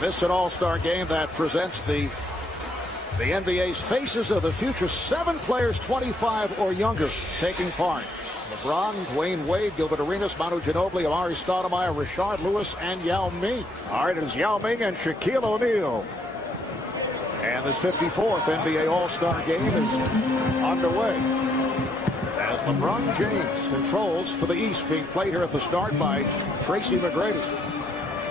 This is an all-star game that presents the NBA's faces of the future. 7 players 25 or younger taking part. LeBron, Dwayne Wade, Gilbert Arenas, Manu Ginobili, Amari Stoudemire, Rashard Lewis, and Yao Ming. All right, it's Yao Ming and Shaquille O'Neal. And this 54th NBA All-Star game is underway as LeBron James controls for the East, being played here at the start by Tracy McGrady.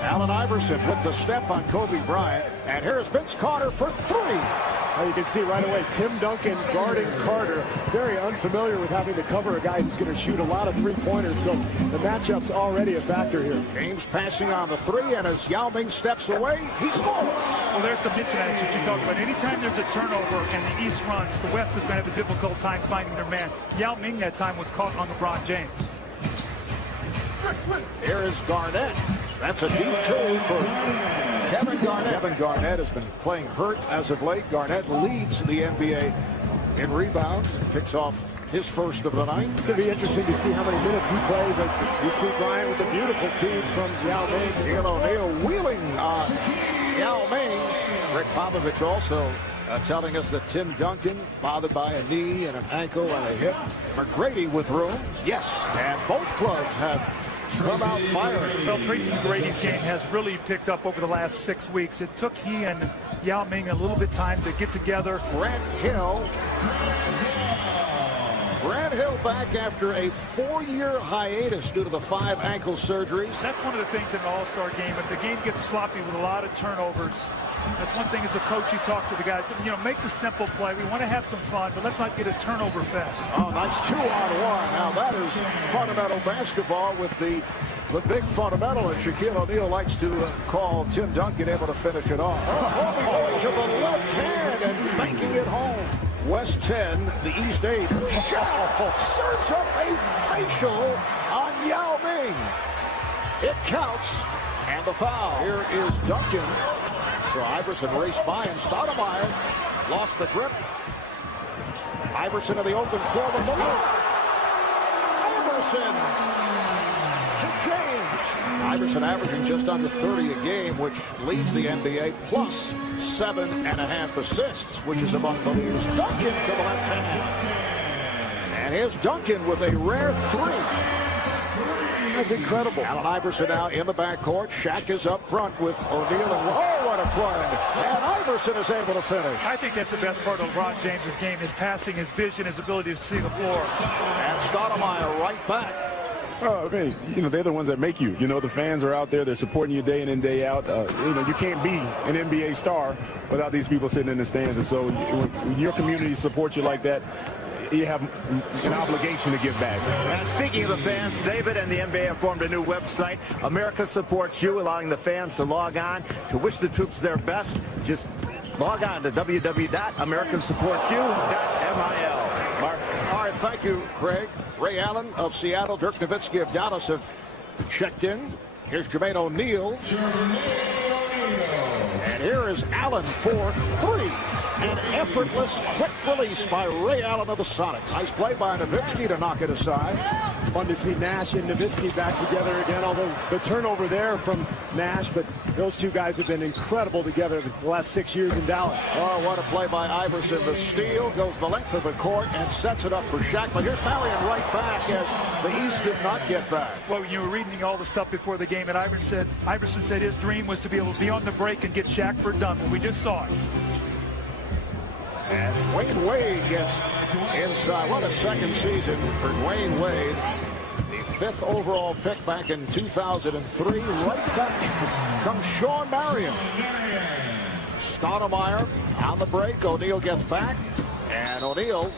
Allen Iverson with the step on Kobe Bryant. And here's Vince Carter for 3. Well, you can see right away Tim Duncan guarding Carter. Very unfamiliar with having to cover a guy who's going to shoot a lot of three-pointers. So the matchup's already a factor here. James passing on the 3, and as Yao Ming steps away, he scores. Well, there's the mismatch that you talk about. Anytime there's a turnover and the East runs, the West is going to have a difficult time finding their man. Yao Ming that time was caught on LeBron James. Here is Garnett. That's a deep 2 for Kevin Garnett. Kevin Garnett has been playing hurt as of late. Garnett leads the NBA in rebounds. Picks off his first of the night. It's going to be interesting to see how many minutes he plays. As you see Bryant with a beautiful feed from Yao Ming. Shaquille O'Neal wheeling on Yao Ming. Rick Popovich also telling us that Tim Duncan bothered by a knee and an ankle and a hip. McGrady with room. Yes, and both clubs have come out firing. Well, Tracy McGrady's game has really picked up over the last 6 weeks. It took he and Yao Ming a little bit time to get together. Grant Hill back after a 4-year hiatus due to the 5 ankle surgeries. That's one of the things in an all-star game. If the game gets sloppy with a lot of turnovers, that's one thing as a coach you talk to the guys. You know, make the simple play. We want to have some fun, but let's not get a turnover fest. Oh, nice 2-on-1. Now that is fundamental basketball with the big fundamental, and Shaquille O'Neal likes to call Tim Duncan able to finish it off. Going to the left hand and banking it home. West 10, the East 8. Serves up a facial on Yao Ming. It counts, and the foul. Here is Duncan. So Iverson raced by, and Stoudemire lost the grip. Iverson in the open floor with the look. Iverson to James. Iverson averaging just under 30 a game, which leads the NBA, plus 7.5 assists, which is among the leaders. Duncan to the left hand. And here's Duncan with a rare 3. That's incredible. Allen Iverson now in the backcourt. Shaq is up front with O'Neal, and oh, what a play. And Iverson is able to finish. I think that's the best part of LeBron James' game, his passing, his vision, his ability to see the floor. And Stoudemire right back. Oh, I mean, you know, they're the ones that make you. You know, the fans are out there. They're supporting you day in and day out. You know, you can't be an NBA star without these people sitting in the stands. And so when your community supports you like that, you have an obligation to give back. And speaking of the fans, David and the NBA have formed a new website. America Supports You, allowing the fans to log on to wish the troops their best. Just log on to www.americansupportsyou.mil. Mark. All right, thank you, Craig. Ray Allen of Seattle, Dirk Nowitzki of Dallas have checked in. Here's Jermaine O'Neal. And here is Allen for 3. An effortless, quick release by Ray Allen of the Sonics. Nice play by Nowitzki to knock it aside. Fun to see Nash and Nowitzki back together again, although the turnover there from Nash, but those two guys have been incredible together the last 6 years in Dallas. Oh, what a play by Iverson. The steal goes the length of the court and sets it up for Shaq. But here's Marion right back as the East did not get back. Well, you were reading all the stuff before the game, and Iverson said his dream was to be able to be on the break and get Shaq for done. Well, we just saw it. And Dwayne Wade gets inside. What a second season for Dwayne Wade. The 5th overall pick back in 2003. Right back comes Sean Marion. Stoudemire on the break. O'Neal gets back. And O'Neal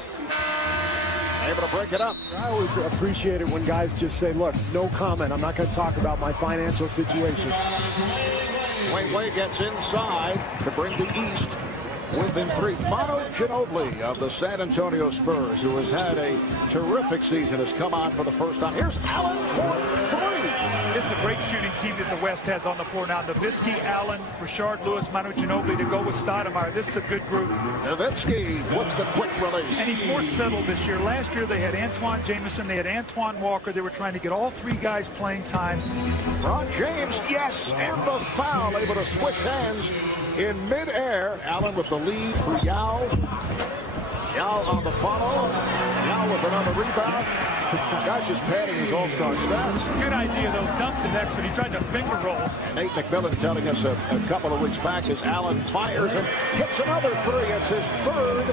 able to break it up. I always appreciate it when guys just say, look, no comment. I'm not going to talk about my financial situation. Dwayne Wade gets inside to bring the East within 3. Manu Ginobili of the San Antonio Spurs, who has had a terrific season, has come on for the first time. Here's Allen for 3. This is a great shooting team that the West has on the floor now. Nowitzki, Allen, Rashard Lewis, Manu Ginobili to go with Stoudemire. This is a good group. Nowitzki with the quick release. And he's more settled this year. Last year they had Antoine Jamison, they had Antoine Walker. They were trying to get all three guys playing time. LeBron James, yes, and the foul, able to switch hands in midair. Allen with the lead for Yao. Yao on the follow. Yao with another rebound. Guy's just padding his all-star stats. Good idea, though. Dumped the next, but he tried to finger roll. Nate McMillan telling us a couple of weeks back as Allen fires and hits another three. It's his third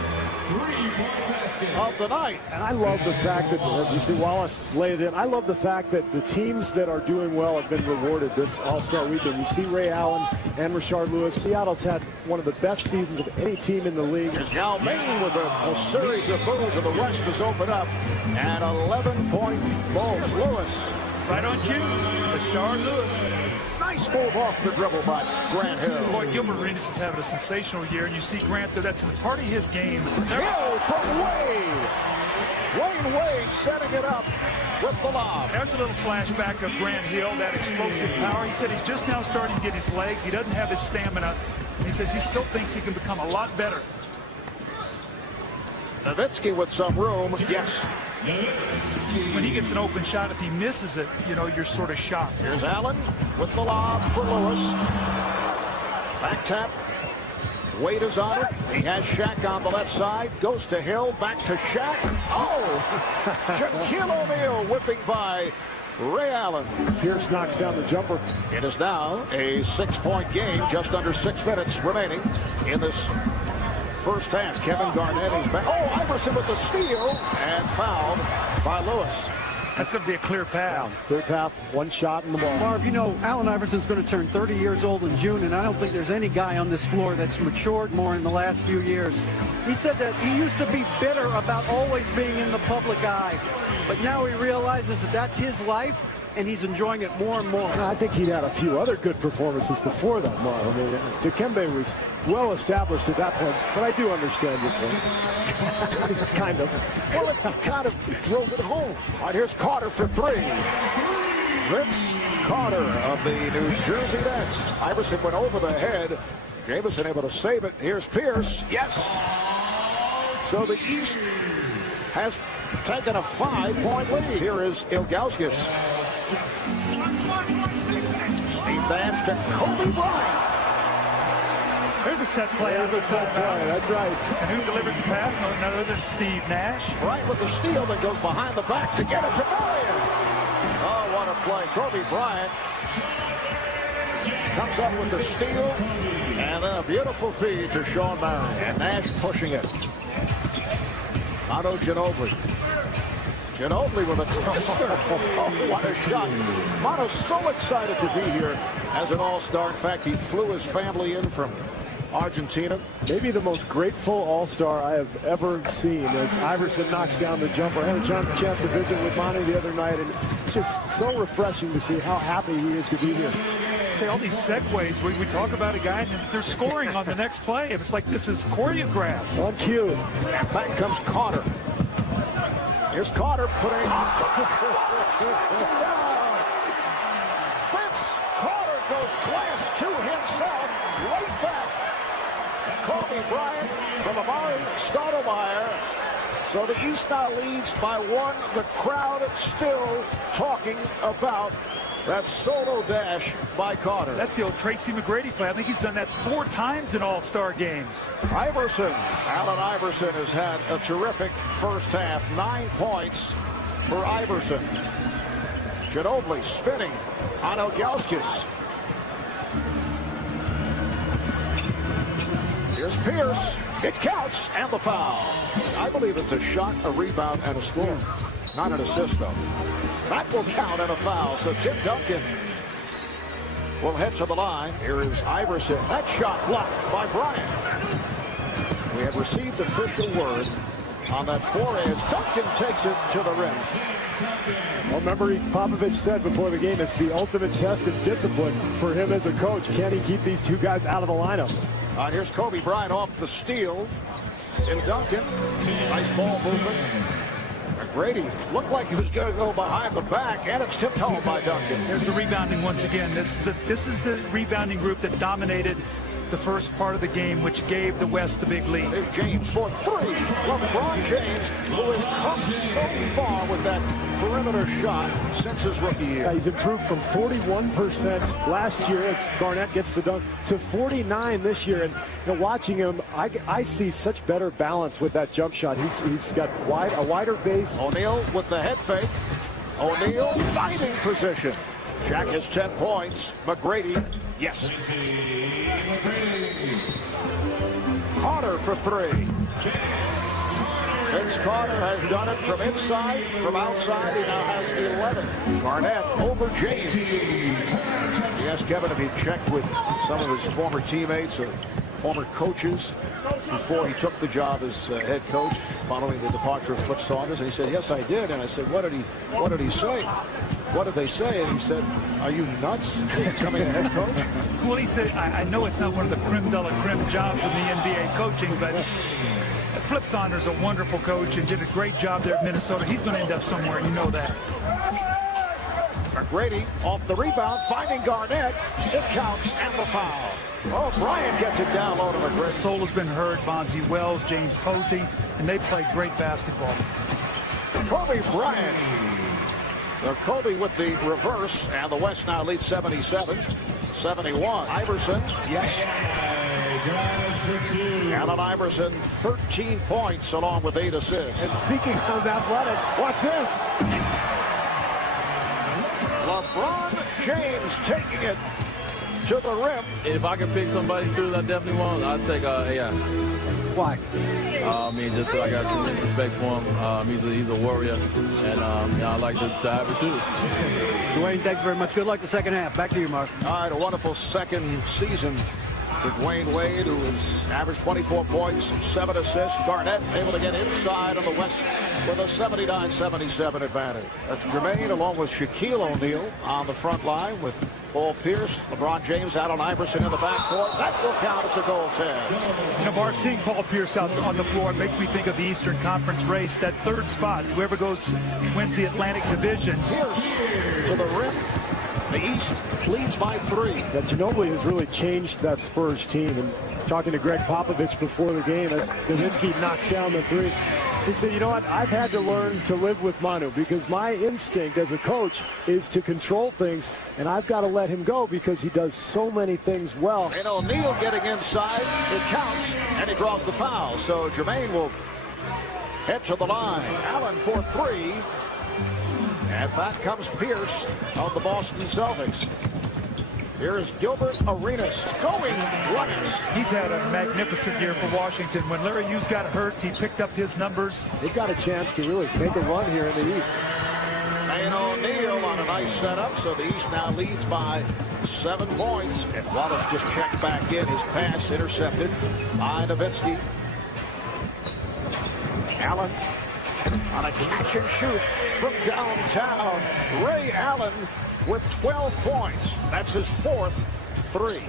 of the night. And I love the fact that, as you see Wallace lay it in, I love the fact that the teams that are doing well have been rewarded this All-Star weekend. You see Ray Allen and Rashard Lewis. Seattle's had one of the best seasons of any team in the league. Here's Yao Ming with a series of moves, and the West is opened up. And 11-point Bulls. Lewis. Right on cue. Rashard Lewis. Nice move off the dribble by Grant Hill. Boy, Gilbert-Arenas is having a sensational year, and you see Grant there. That's part of his game. Hill from Wade. Dwayne Wade setting it up with the lob. There's a little flashback of Grant Hill, that explosive power. He said he's just now starting to get his legs. He doesn't have his stamina. And he says he still thinks he can become a lot better. Nowitzki with some room. Yes. When he gets an open shot, if he misses it, you know, you're sort of shocked. Here's Allen with the lob for Lewis. Back tap. Wade is on it. He has Shaq on the left side. Goes to Hill. Back to Shaq. Oh! Shaquille O'Neal whipping by Ray Allen. Pierce knocks down the jumper. It is now a 6-point game. Just under 6 minutes remaining in this first half. Kevin Garnett is back. Oh, Iverson with the steal and fouled by Lewis. That's going to be a clear pass. Clear path, one shot in the ball. Marv, you know, Allen Iverson's going to turn 30 years old in June, and I don't think there's any guy on this floor that's matured more in the last few years. He said that he used to be bitter about always being in the public eye, but now he realizes that that's his life, and he's enjoying it more and more. I think he'd had a few other good performances before that, Marv. I mean, Dikembe was well established at that point, but I do understand your point. Kind of. Well, it kind of drove it home. All right, here's Carter for three. Vince Carter of the New Jersey Nets. Iverson went over the head. Jamison able to save it. Here's Pierce. Yes. So the East has taken a 5-point lead. Here is Ilgauskas. Steve Nash to Kobe Bryant. There's a set play. That's right. And who delivers the pass? No other than Steve Nash. Bryant with the steal that goes behind the back to get it to Bryant. Oh, what a play. Kobe Bryant comes up with the steal. And then a beautiful feed to Sean Marion. And Nash pushing it. Manu Ginobili. Ginobili with a twister. Oh, what a shot. Mano's so excited to be here as an all-star. In fact, he flew his family in from Argentina. Maybe the most grateful all-star I have ever seen as Iverson knocks down the jumper. I had a chance to visit with Manu the other night, and it's just so refreshing to see how happy he is to be here. All these segues, we talk about a guy and they're scoring on the next play. It's like this is choreographed. On cue. Back comes Carter. Here's Carter putting Vince Carter goes glass to himself. Right back. Kobe Bryant from Amari Stoudemire. So the East now leads by one. The crowd still talking about that solo dash by Carter. That's the old Tracy McGrady play. I think he's done that 4 times in all-star games. Iverson. Allen Iverson has had a terrific first half. 9 points for Iverson. Ginobili spinning on Ilgauskas. Here's Pierce. It counts, and the foul. I believe it's a shot, a rebound, and a score. Not an assist, though. That will count and a foul. So Tim Duncan will head to the line. Here is Iverson. That shot blocked by Bryant. We have received official word on that four-edge. Duncan takes it to the rim. Well, remember, Popovich said before the game, it's the ultimate test of discipline for him as a coach. Can he keep these two guys out of the lineup? Here's Kobe Bryant off the steal. And Duncan, nice ball movement. Grady looked like he was going to go behind the back, and it's tipped home by Duncan. There's the rebounding once again. This is the rebounding group that dominated the first part of the game, which gave the West the big lead. Here's James for three. LeBron James, who has come so far with that perimeter shot since his rookie year. Yeah, he's improved from 41% last year as Garnett gets the dunk to 49 this year. And watching him, I see such better balance with that jump shot. He's got a wider base. O'Neal with the head fake. O'Neal fighting position. Jack has 10 points. McGrady, yes. Carter for three. Vince Carter has done it from inside, from outside. He now has 11. Garnett over James. He asked Kevin if he checked with some of his former teammates or former coaches before he took the job as head coach following the departure of Flip Saunders, and he said, yes, I did. And I said, what did he say? What did they say? And he said, are you nuts becoming a head coach? Well, he said, I know it's not one of the creme de la creme jobs in the NBA coaching, but Flip Saunders is a wonderful coach and did a great job there at Minnesota. He's going to end up somewhere, and you know that. McGrady off the rebound, finding Garnett. It counts, and the foul. Oh, Bryant gets it down low to McGrady. Soul has been hurt, Bonzi Wells, James Posey, and they play great basketball. Kobe Bryant. So Kobe with the reverse, and the West now leads 77-71. Iverson, yes. Allen Iverson, 13 points along with 8 assists. And speaking of athletic, watch this. LeBron James taking it to the rim. If I could pick somebody too, I definitely want. I'd take AI. Why? I mean, just I got tremendous respect for him. He's a warrior, and I like to have his shoes. Dwayne, thanks very much. Good luck the second half. Back to you, Mark. All right, a wonderful second season for Dwayne Wade, who has averaged 24 points, 7 assists. Garnett able to get inside on the West with a 79-77 advantage. That's Jermaine along with Shaquille O'Neal on the front line with Paul Pierce, LeBron James, Allen Iverson in the backcourt. That will count as a goal. You know, Mark, seeing Paul Pierce out on the floor makes me think of the Eastern Conference race. That third spot, whoever wins the Atlantic Division. Pierce to the rim. The East leads by 3. That Ginobili has really changed that Spurs team. And talking to Greg Popovich before the game as Nowitzki knocks down the 3, he said, you know what, I've had to learn to live with Manu because my instinct as a coach is to control things, and I've got to let him go because he does so many things well. And O'Neal getting inside, it counts, and he draws the foul. So Jermaine will head to the line. Allen for 3. And back comes Pierce on the Boston Celtics. Here is Gilbert Arenas going runners. He's had a magnificent year for Washington. When Larry Hughes got hurt, he picked up his numbers. They've got a chance to really make a run here in the East. And O'Neal on a nice setup, so the East now leads by 7 points. And Wallace just checked back in. His pass intercepted by Nowitzki. Allen on a catch and shoot from downtown. Ray Allen with 12 points. That's his 4th 3.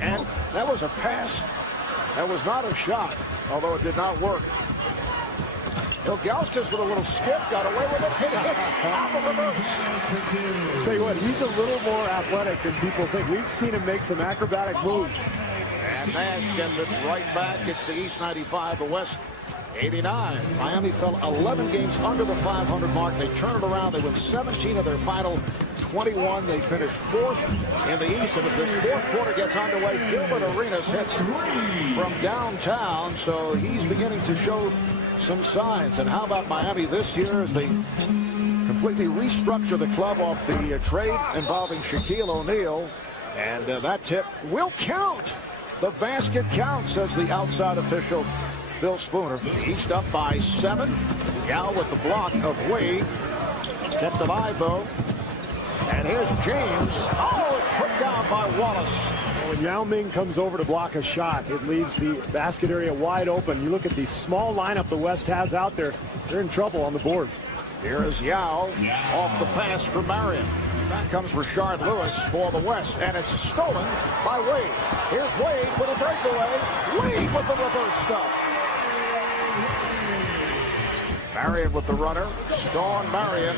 And that was a pass. That was not a shot, although it did not work. Ilgauskas with a little skip, got away with it, hit top of the reverse. Tell you what, he's a little more athletic than people think. We've seen him make some acrobatic moves. And Nash gets it right back. It's the East 95, the West 89. Miami fell 11 games under the 500 mark. They turn it around. They win 17 of their final 21. They finish 4th in the East. And as this 4th quarter gets underway, Gilbert Arenas hits from downtown. So he's beginning to show some signs. And how about Miami this year as they completely restructure the club off the trade involving Shaquille O'Neal. And that tip will count. The basket counts, says the outside official, Bill Spooner. East up by 7. Yao with the block of Wade. Kept alive, though. And here's James. Oh, it's put down by Wallace. When Yao Ming comes over to block a shot, it leaves the basket area wide open. You look at the small lineup the West has out there, they're in trouble on the boards. Here is Yao off the pass for Marion. Back comes Rashard Lewis for the West, and it's stolen by Wade. Here's Wade with a breakaway. Wade with the reverse stuff. Marion with the runner. Sean Marion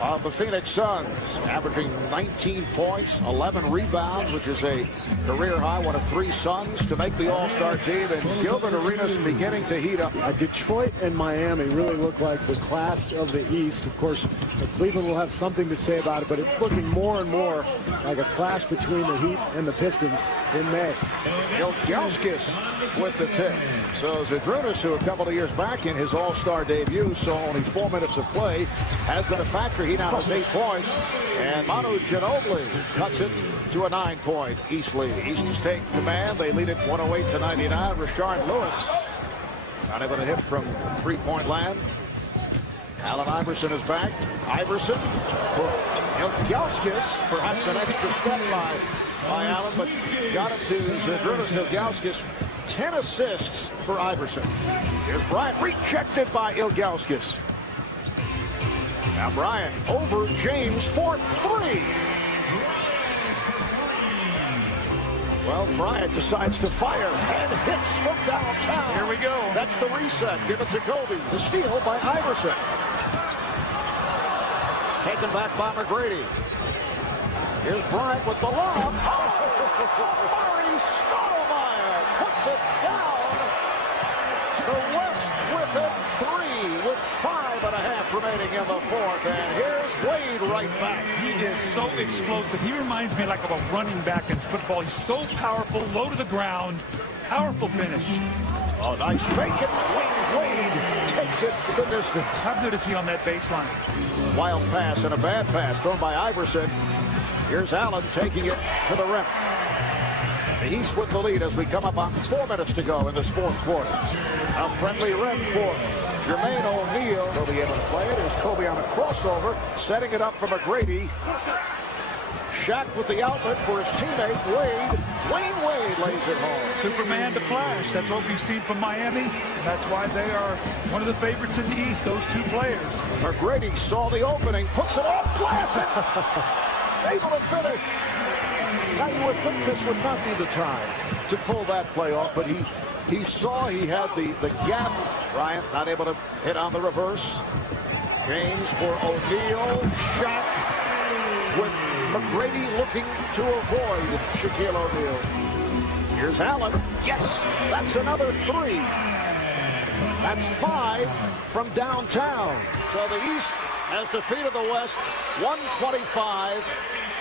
of the Phoenix Suns, averaging 19 points, 11 rebounds, which is a career high. One of 3 Suns to make the All-Star team, and Gilbert Arenas beginning to heat up. Detroit and Miami really look like the class of the East. Of course, Cleveland will have something to say about it, but it's looking more and more like a clash between the Heat and the Pistons in May. Ilgauskas with the tip. So Zydrunas, who a couple of years back in his All-Star debut saw only 4 minutes of play, has been a factor. He now has 8 points, and Manu Ginobili cuts it to a 9-point East lead. East is taking command. They lead it 108-99. Rashard Lewis not able to hit from three-point land. Allen Iverson is back. Iverson for Ilgauskas, perhaps an extra step by Allen, but got it to Zydrunas. Ilgauskas, 10 assists for Iverson. Here's Bryant, rejected by Ilgauskas. Now Bryant over James for 3. Well, Bryant decides to fire and hits from downtown. Here we go. That's the reset. Give it to Kobe. The steal by Iverson. It's taken back by McGrady. Here's Bryant with the lob. Oh! Murray Stoudemire puts it down. The West within 3 with 5.5 remaining in the fourth. And here's Wade right back. He is so explosive. He reminds me like of a running back in football. He's so powerful, low to the ground. Powerful finish. Oh, nice fake it. Wade takes it to the distance. How good is he on that baseline? Wild pass and a bad pass thrown by Iverson. Here's Allen taking it to the rim. The East with the lead as we come up on 4 minutes to go in this fourth quarter. A friendly rim for Jermaine O'Neal. He'll be able to play it. Here's Kobe on a crossover, setting it up for McGrady. Shaq with the outlet for his teammate Wade. Dwayne Wade lays it home. Superman to Flash. That's what we've seen from Miami. That's why they are one of the favorites in the East, those 2 players. McGrady saw the opening, puts it off glass. Able to finish. Now you would think this would not be the time to pull that play off, but he saw he had the gap. Bryant not able to hit on the reverse. James for O'Neal. Shot with McGrady looking to avoid Shaquille O'Neal. Here's Allen. Yes, that's another 3. That's 5 from downtown. So the East has defeated the West 125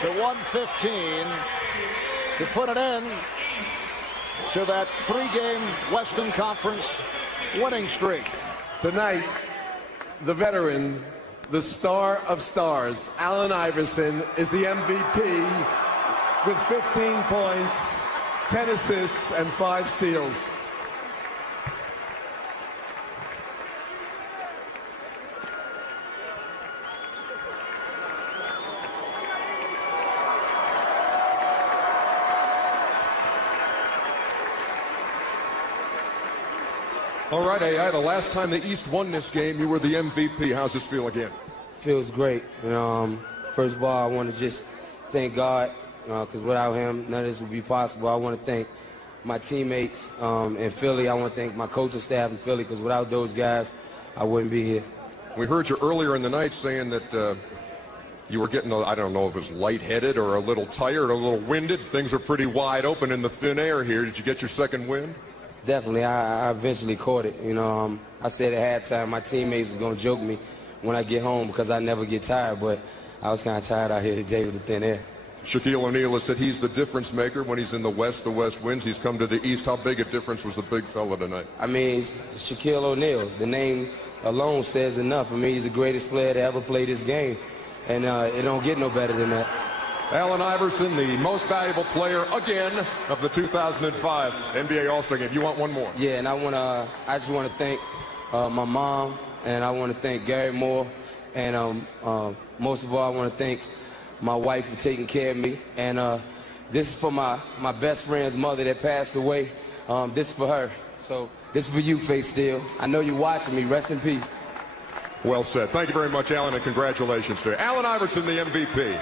to 115 to put an end to that 3-game Western Conference winning streak. Tonight, the veteran, the star of stars, Allen Iverson, is the MVP with 15 points, 10 assists, and 5 steals. All right, AI, the last time the East won this game, you were the MVP. How's this feel again? Feels great. First of all, I want to just thank God, because without him, none of this would be possible. I want to thank my teammates in Philly. I want to thank my coaching staff in Philly, because without those guys, I wouldn't be here. We heard you earlier in the night saying that you were getting, I don't know if it was lightheaded or a little tired, a little winded. Things are pretty wide open in the thin air here. Did you get your second wind? Definitely. I eventually caught it. I said at halftime my teammates was going to joke me when I get home because I never get tired, but I was kind of tired out here today with the thin air. Shaquille O'Neal has said he's the difference maker. When he's in the West wins. He's come to the East. How big a difference was the big fella tonight? I mean, Shaquille O'Neal. The name alone says enough. I mean, he's the greatest player to ever play this game, and it don't get no better than that. Allen Iverson, the most valuable player again of the 2005 NBA All-Star Game. You want one more? Yeah, and I just want to thank my mom, and I want to thank Gary Moore, and most of all, I want to thank my wife for taking care of me. And this is for my best friend's mother that passed away. This is for her. So this is for you, Face Steel. I know you're watching me. Rest in peace. Well said. Thank you very much, Allen, and congratulations to you. Allen Iverson, the MVP.